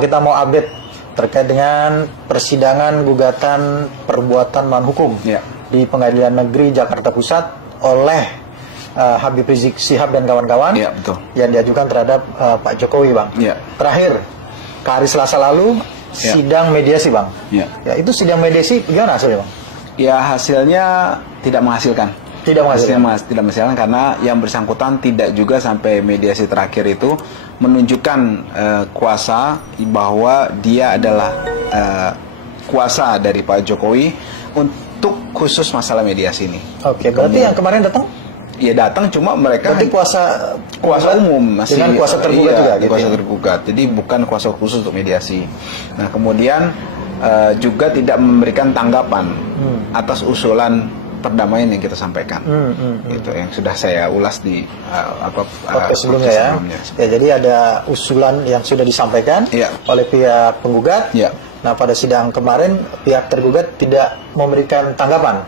Kita mau update terkait dengan persidangan gugatan perbuatan melawan hukum di Pengadilan Negeri Jakarta Pusat oleh Habib Rizik Syihab dan kawan-kawan yang diajukan terhadap Pak Jokowi, Bang. Terakhir, hari Selasa lalu sidang mediasi, Bang. Ya, itu sidang mediasi gimana hasilnya, Bang? Ya, hasilnya tidak menghasilkan. Tidak menghasilkan karena yang bersangkutan tidak juga sampai mediasi terakhir itu menunjukkan kuasa bahwa dia adalah kuasa dari Pak Jokowi untuk khusus masalah mediasi ini. Oke, berarti yang kemarin datang? Ya datang, cuma mereka berarti kuasa umum masih dengan kuasa tergugat juga, gitu kuasa tergugat. Jadi bukan kuasa khusus untuk mediasi. Nah, kemudian juga tidak memberikan tanggapan atas usulan perdamaian yang kita sampaikan. Itu yang sudah saya ulas di sebelumnya ya. Ya, jadi ada usulan yang sudah disampaikan oleh pihak penggugat. Nah, pada sidang kemarin pihak tergugat tidak memberikan tanggapan.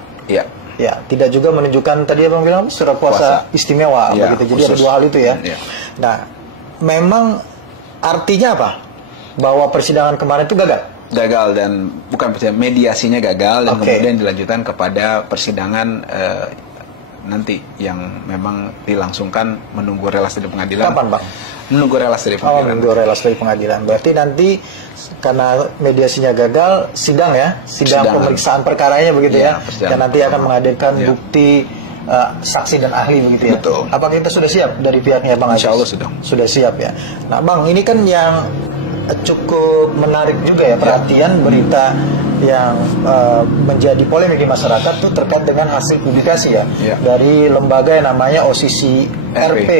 Ya, tidak juga menunjukkan tadi Abang bilang surat kuasa istimewa begitu. Jadi khusus. Ada dua hal itu ya. Nah, memang artinya apa? Bahwa persidangan kemarin itu gagal dan bukan persidangan, mediasinya gagal dan kemudian dilanjutkan kepada persidangan nanti yang memang dilangsungkan menunggu relas dari pengadilan. Kapan, Bang? Menunggu relas dari pengadilan. Menunggu relas dari pengadilan. Berarti nanti karena mediasinya gagal, sidang pemeriksaan perkaranya begitu ya. Dan nanti akan menghadirkan bukti saksi dan ahli begitu ya. Betul. Apakah kita sudah siap dari pihaknya, Bang? Insya Allah sudah siap ya. Nah, Bang, ini kan yang cukup menarik juga ya perhatian berita yang menjadi polemik di masyarakat itu terkait dengan hasil publikasi ya dari lembaga yang namanya OCCRP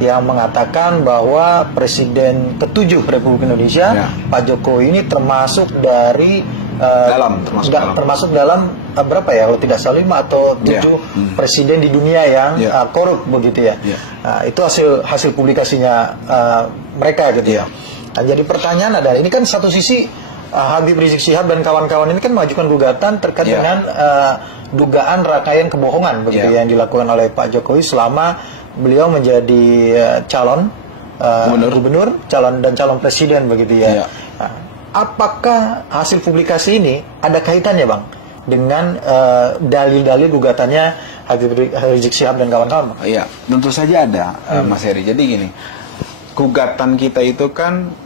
yang mengatakan bahwa Presiden ke-7 Republik Indonesia Pak Jokowi ini termasuk dari termasuk dalam berapa ya, kalau tidak salah 5 atau 7 presiden di dunia yang korup begitu ya. Nah, itu hasil publikasinya mereka gitu ya. Nah, jadi pertanyaan adalah, ini kan satu sisi Habib Rizik Syihab dan kawan-kawan ini kan mengajukan gugatan terkait dengan dugaan rangkaian kebohongan begitu yang dilakukan oleh Pak Jokowi selama beliau menjadi calon gubernur, calon presiden begitu ya. Nah, apakah hasil publikasi ini ada kaitannya, Bang, dengan dalil-dalil gugatannya Habib Rizik Syihab dan kawan-kawan? Iya, tentu saja ada, Mas Heri. Jadi gini, gugatan kita itu kan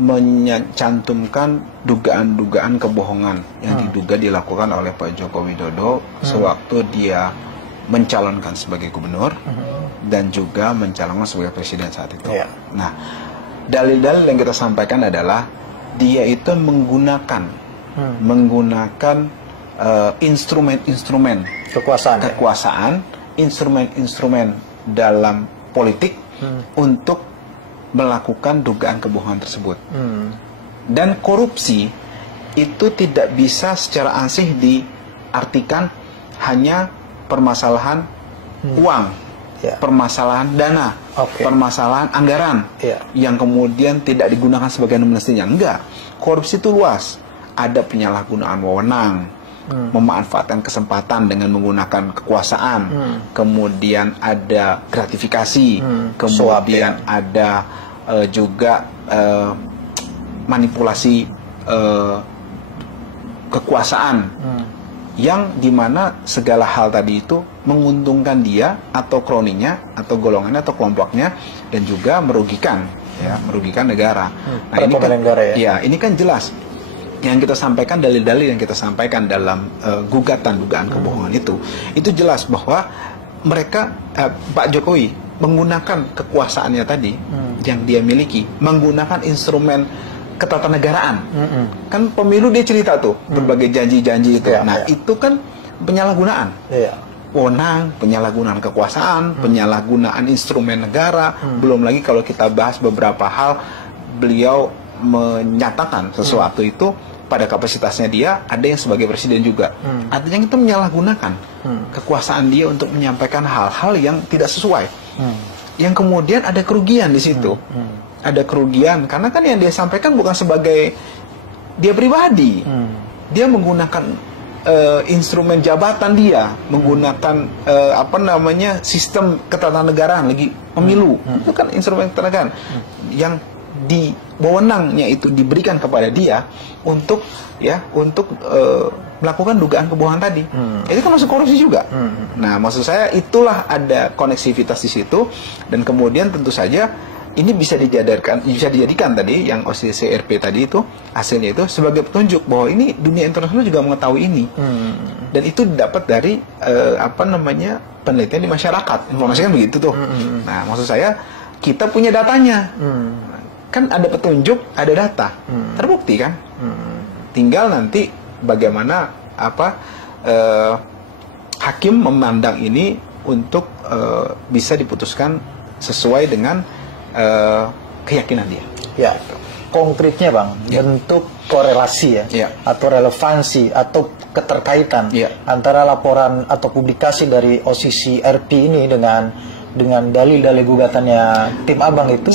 mencantumkan dugaan-dugaan kebohongan yang diduga dilakukan oleh Pak Joko Widodo sewaktu dia mencalonkan sebagai gubernur dan juga mencalonkan sebagai presiden saat itu. Nah, dalil-dalil yang kita sampaikan adalah dia itu menggunakan instrumen-instrumen kekuasaan, instrumen-instrumen dalam politik untuk melakukan dugaan kebohongan tersebut. Dan korupsi itu tidak bisa secara ansih diartikan hanya permasalahan uang, permasalahan dana, permasalahan anggaran yang kemudian tidak digunakan sebagaimana mestinya. Enggak, korupsi itu luas. Ada penyalahgunaan wewenang, memanfaatkan kesempatan dengan menggunakan kekuasaan, kemudian ada gratifikasi, kemudian ada juga manipulasi kekuasaan, yang dimana segala hal tadi itu menguntungkan dia atau kroninya atau golongannya atau kelompoknya dan juga merugikan negara. Nah, ini kan ini kan jelas yang kita sampaikan, dalil-dalil yang kita sampaikan dalam gugatan dugaan kebohongan itu jelas bahwa mereka Pak Jokowi menggunakan kekuasaannya tadi yang dia miliki, menggunakan instrumen ketatanegaraan. Kan pemilu dia cerita tuh berbagai janji-janji itu. Nah, itu kan penyalahgunaan. Wewenang, penyalahgunaan kekuasaan, penyalahgunaan instrumen negara. Belum lagi kalau kita bahas beberapa hal, beliau menyatakan sesuatu itu pada kapasitasnya dia, ada yang sebagai presiden juga. Artinya itu menyalahgunakan kekuasaan dia untuk menyampaikan hal-hal yang tidak sesuai. Yang kemudian ada kerugian di situ. Ada kerugian karena kan yang dia sampaikan bukan sebagai dia pribadi. Dia menggunakan instrumen jabatan dia, menggunakan sistem ketatanegaraan lagi pemilu. Itu kan instrumen ketatanegaraan yang di wewenangnya itu diberikan kepada dia untuk melakukan dugaan kebohongan tadi. Itu kan masuk korupsi juga. Nah, maksud saya itulah ada koneksivitas di situ, dan kemudian tentu saja ini bisa dijadikan tadi yang OCCRP tadi itu hasilnya itu sebagai petunjuk bahwa ini dunia internasional juga mengetahui ini. Dan itu dapat dari penelitian di masyarakat. Informasinya begitu tuh. Nah, maksud saya kita punya datanya. Kan ada petunjuk, ada data. Terbukti kan? Tinggal nanti bagaimana hakim memandang ini untuk bisa diputuskan sesuai dengan keyakinan dia. Ya, konkretnya Bang, bentuk korelasi atau relevansi atau keterkaitan antara laporan atau publikasi dari OCCRP ini dengan dalil-dalil gugatannya tim Abang itu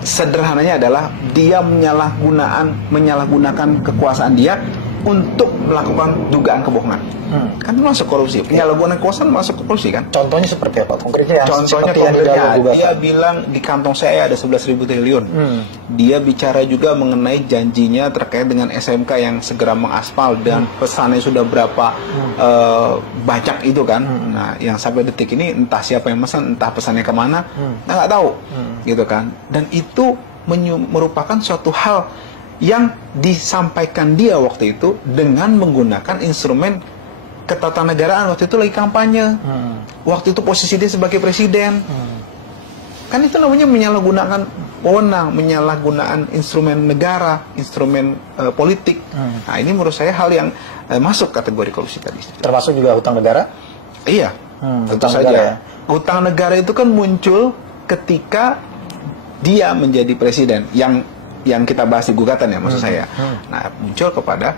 sederhananya adalah dia menyalahgunakan kekuasaan dia untuk melakukan dugaan kebohongan. Kan itu masuk korupsi. Penyalahgunaan kekuasaan masuk korupsi kan? Contohnya seperti apa? Konkretnya dia bilang di kantong saya ada 11.000 triliun. Dia bicara juga mengenai janjinya terkait dengan SMK yang segera mengaspal dan pesannya sudah berapa banyak itu kan. Nah, yang sampai detik ini entah siapa yang pesan, entah pesannya kemana, nggak tahu, gitu kan. Dan itu merupakan suatu hal yang disampaikan dia waktu itu dengan menggunakan instrumen ketatanegaraan. Waktu itu lagi kampanye, waktu itu posisi dia sebagai presiden. Kan itu namanya menyalahgunakan wewenang, menyalahgunakan instrumen negara, instrumen politik. Nah, ini menurut saya hal yang masuk kategori korupsi tadi. Termasuk juga hutang negara? Iya, tentu saja. Hutang negara itu kan muncul ketika dia menjadi presiden, yang kita bahas di gugatan ya, maksud saya. Nah, muncul kepada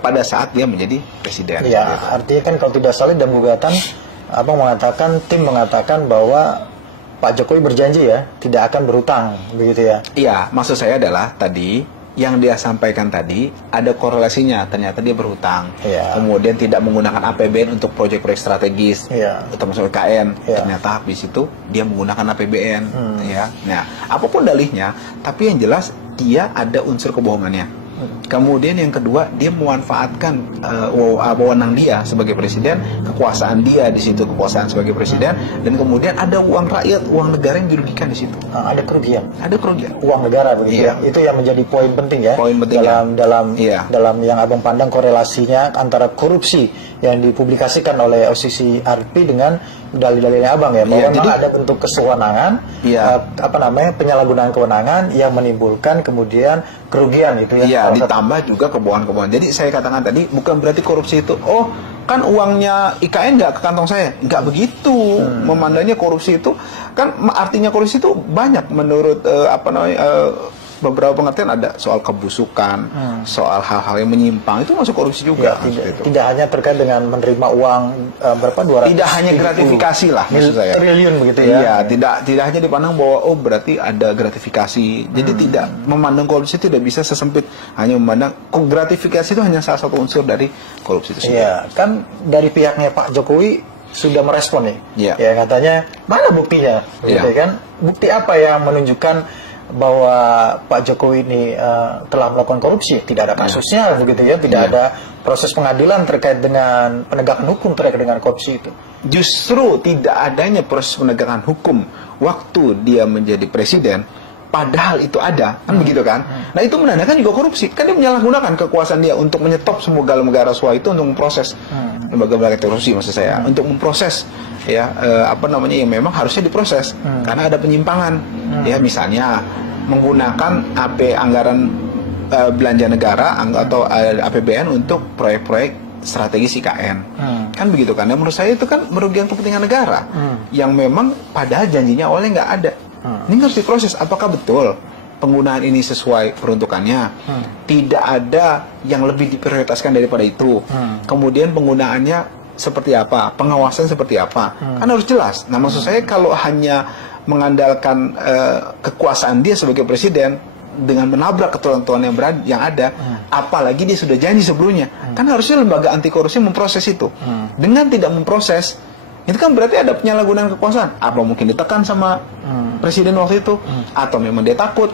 pada saat dia menjadi presiden. Iya, artinya kan kalau tidak salah dalam gugatan tim mengatakan bahwa Pak Jokowi berjanji ya tidak akan berutang, begitu ya? Iya, maksud saya adalah tadi yang dia sampaikan tadi ada korelasinya, ternyata dia berhutang. Kemudian tidak menggunakan APBN untuk proyek-proyek strategis, termasuk IKN. Ternyata habis itu dia menggunakan APBN. Nah, apapun dalihnya, tapi yang jelas dia ada unsur kebohongannya. Kemudian yang kedua, dia memanfaatkan wewenang dia sebagai presiden, kekuasaan dia di situ, kekuasaan sebagai presiden, dan kemudian ada uang rakyat, uang negara yang dirugikan di situ. Ada kerugian. Ada kerugian. Uang negara begitu ya. Itu yang menjadi poin penting ya. Poin penting dalam yang Abang pandang korelasinya antara korupsi yang dipublikasikan oleh OCCRP dengan dalil-dalilnya Abang ya, bahwa jadi ada bentuk kesewenangan, penyalahgunaan kewenangan yang menimbulkan kemudian kerugian itu ya. Ditambah juga kebohongan-kebohongan. Jadi saya katakan tadi bukan berarti korupsi itu, kan uangnya IKN nggak ke kantong saya, nggak begitu. Memandangnya korupsi itu kan artinya korupsi itu banyak menurut beberapa pengertian, ada soal kebusukan, soal hal-hal yang menyimpang, itu masuk korupsi juga. Tidak hanya terkait dengan menerima uang berapa 200. Tidak hanya gratifikasi lah, maksud saya. Triliun begitu ya. Iya, tidak hanya dipandang bahwa berarti ada gratifikasi. Jadi tidak memandang korupsi tidak bisa sesempit hanya memandang gratifikasi itu hanya salah satu unsur dari korupsi itu sendiri. Iya, kan dari pihaknya Pak Jokowi sudah merespon nih. Ya, katanya mana buktinya? Gitu kan? Bukti apa yang menunjukkan bahwa Pak Jokowi ini telah melakukan korupsi? Tidak ada kasusnya begitu ya, tidak ada proses pengadilan terkait dengan penegakan hukum terkait dengan korupsi itu. Justru tidak adanya proses penegakan hukum waktu dia menjadi presiden, padahal itu ada, kan begitu kan? Nah, itu menandakan juga korupsi. Kan dia menyalahgunakan kekuasaan dia untuk menyetop semua lembaga rasuah itu untuk memproses lembaga-lembaga korupsi, maksud saya, untuk memproses yang memang harusnya diproses karena ada penyimpangan. Misalnya menggunakan anggaran belanja negara atau APBN untuk proyek-proyek strategis IKN. Kan begitu kan? Menurut saya itu kan merugikan kepentingan negara yang memang padahal janjinya awalnya nggak ada. Ini harus diproses, apakah betul penggunaan ini sesuai peruntukannya, tidak ada yang lebih diprioritaskan daripada itu, kemudian penggunaannya seperti apa, pengawasan seperti apa, kan harus jelas. Nah, maksud saya kalau hanya mengandalkan kekuasaan dia sebagai presiden dengan menabrak ketentuan yang ada, apalagi dia sudah janji sebelumnya, kan harusnya lembaga anti korupsi memproses itu. Dengan tidak memproses, itu kan berarti ada penyalahgunaan kekuasaan. Apa mungkin ditekan sama presiden waktu itu, atau memang dia takut